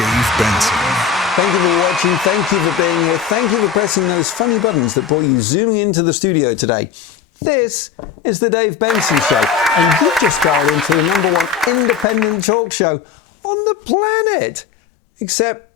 Dave Benson. Thank you for watching, thank you for being here, thank you for pressing those funny buttons that brought you zooming into the studio today. This is the Dave Benson Show, and you've just dialed into the #1 independent talk show on the planet. Except,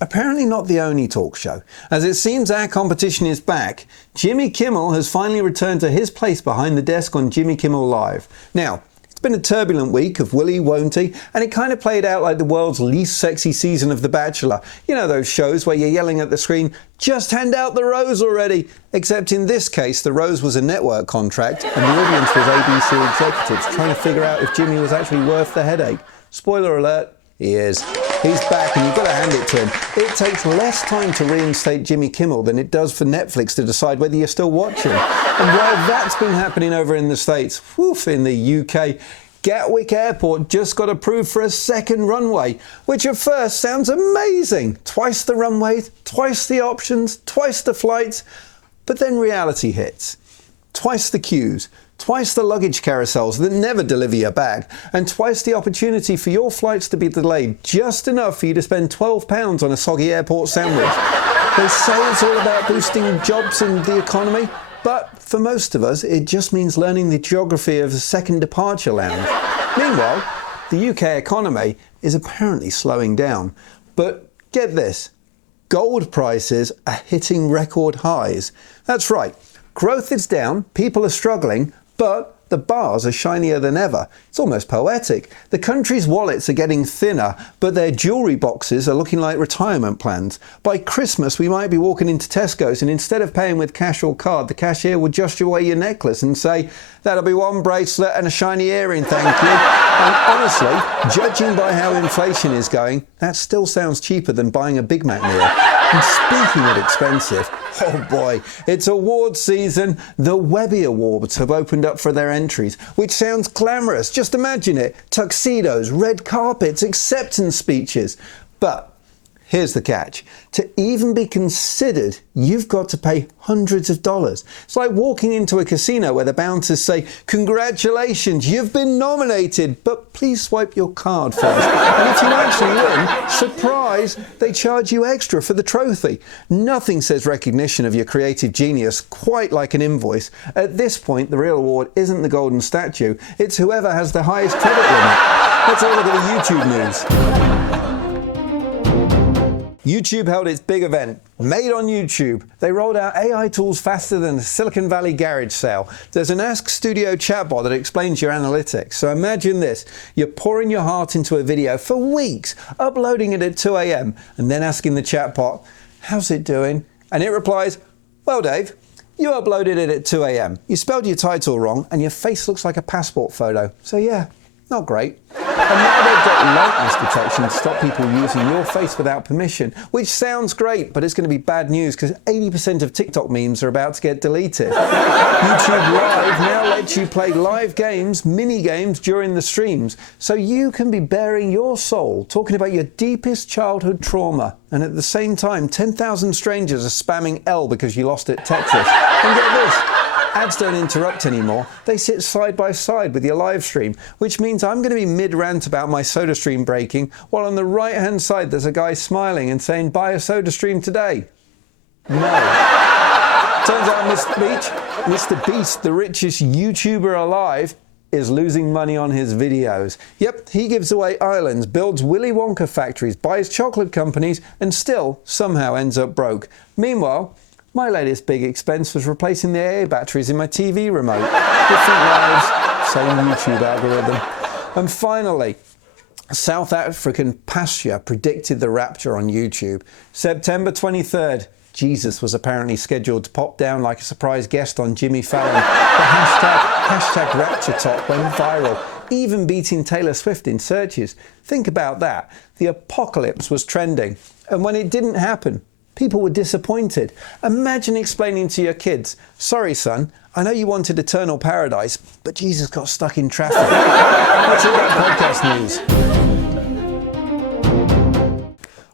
apparently not the only talk show. As it seems our competition is back, Jimmy Kimmel has finally returned to his place behind the desk on Jimmy Kimmel Live. Now, it's been a turbulent week of Will He, Won't He, and it kind of played out like the world's least sexy season of The Bachelor. You know those shows where you're yelling at the screen, just hand out the rose already! Except in this case, the rose was a network contract, and the audience was ABC executives trying to figure out if Jimmy was actually worth the headache. Spoiler alert, he is. He's back, and you've got to hand it to him. It takes less time to reinstate Jimmy Kimmel than it does for Netflix to decide whether you're still watching. And while that's been happening over in the States, in the UK, Gatwick Airport just got approved for a second runway, which at first sounds amazing. Twice the runways, twice the options, twice the flights. But then reality hits. Twice the queues, twice the luggage carousels that never deliver your bag, and twice the opportunity for your flights to be delayed just enough for you to spend £12 on a soggy airport sandwich. They say it's all about boosting jobs and the economy, but for most of us, it just means learning the geography of the second departure lounge. Meanwhile, the UK economy is apparently slowing down. But get this, gold prices are hitting record highs. That's right, growth is down, people are struggling, but the bars are shinier than ever. It's almost poetic. The country's wallets are getting thinner, but their jewellery boxes are looking like retirement plans. By Christmas, we might be walking into Tesco's, and instead of paying with cash or card, the cashier will just away your necklace and say, "That'll be one bracelet and a shiny earring, thank you." And honestly, judging by how inflation is going, that still sounds cheaper than buying a Big Mac meal. And speaking of expensive, oh boy, it's award season. The Webby Awards have opened up for their entries, which sounds glamorous. Just imagine it. Tuxedos, red carpets, acceptance speeches. But here's the catch. To even be considered, you've got to pay hundreds of dollars. It's like walking into a casino where the bouncers say, "Congratulations, you've been nominated, but please swipe your card first." And if you actually win, surprise, they charge you extra for the trophy. Nothing says recognition of your creative genius quite like an invoice. At this point, the real award isn't the golden statue, it's whoever has the highest credit limit. Let's have a look at the YouTube news. YouTube held its big event, Made on YouTube. They rolled out AI tools faster than a Silicon Valley garage sale. There's an Ask Studio chatbot that explains your analytics. So imagine this, you're pouring your heart into a video for weeks, uploading it at 2 a.m, and then asking the chatbot, "How's it doing?" And it replies, "Well, Dave, you uploaded it at 2 a.m. You spelled your title wrong, and your face looks like a passport photo. So yeah, not great." And now they've got likeness detection to stop people using your face without permission, which sounds great, but it's going to be bad news because 80% of TikTok memes are about to get deleted. YouTube Live now lets you play live games, mini games during the streams, so you can be bearing your soul, talking about your deepest childhood trauma, and at the same time, 10,000 strangers are spamming L because you lost at Tetris. And get this, ads don't interrupt anymore. They sit side by side with your live stream, which means I'm going to be mid-rant about my soda stream breaking, while on the right-hand side there's a guy smiling and saying, "Buy a soda stream today." No. Turns out Mr. Beast, the richest YouTuber alive, is losing money on his videos. Yep, he gives away islands, builds Willy Wonka factories, buys chocolate companies, and still somehow ends up broke. Meanwhile, my latest big expense was replacing the AA batteries in my TV remote. Different lives, same YouTube algorithm. And finally, South African pasture predicted the rapture on YouTube. September 23rd, Jesus was apparently scheduled to pop down like a surprise guest on Jimmy Fallon. The hashtag rapture talk went viral, even beating Taylor Swift in searches. Think about that. The apocalypse was trending. And when it didn't happen, people were disappointed. Imagine explaining to your kids, "Sorry, son, I know you wanted eternal paradise, but Jesus got stuck in traffic." That's all that podcast news.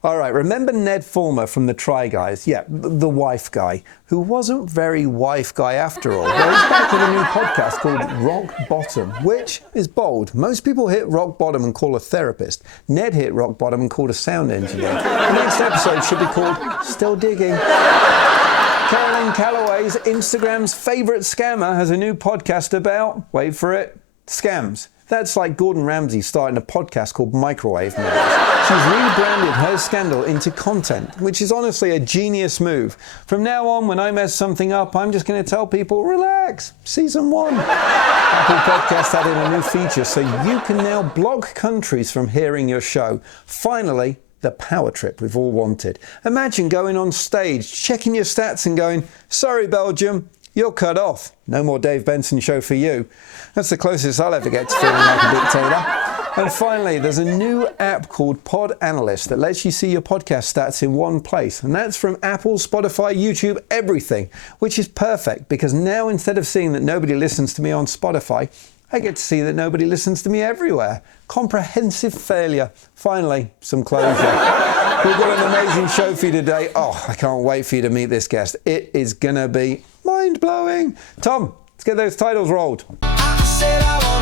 All right, remember Ned Fulmer from the Try Guys? Yeah, the wife guy, who wasn't very wife guy after all. Well, he's back with a new podcast called Rock Bottom, which is bold. Most people hit rock bottom and call a therapist. Ned hit rock bottom and called a sound engineer. The next episode should be called Still Digging. Carolyn Calloway's Instagram's favourite scammer has a new podcast about, wait for it, scams. That's like Gordon Ramsay starting a podcast called Microwave Meals. She's rebranded her scandal into content, which is honestly a genius move. From now on, when I mess something up, I'm just going to tell people, relax, season 1. Apple Podcast added a new feature so you can now block countries from hearing your show. Finally, the power trip we've all wanted. Imagine going on stage, checking your stats and going, sorry Belgium, you're cut off. No more Dave Benson show for you. That's the closest I'll ever get to feeling like a dictator. And finally, there's a new app called Pod Analyst that lets you see your podcast stats in one place. And that's from Apple, Spotify, YouTube, everything, which is perfect because now instead of seeing that nobody listens to me on Spotify, I get to see that nobody listens to me everywhere. Comprehensive failure. Finally, some closure. We've got an amazing show for you today. Oh, I can't wait for you to meet this guest. It is going to be mind-blowing. Tom, let's get those titles rolled. I said I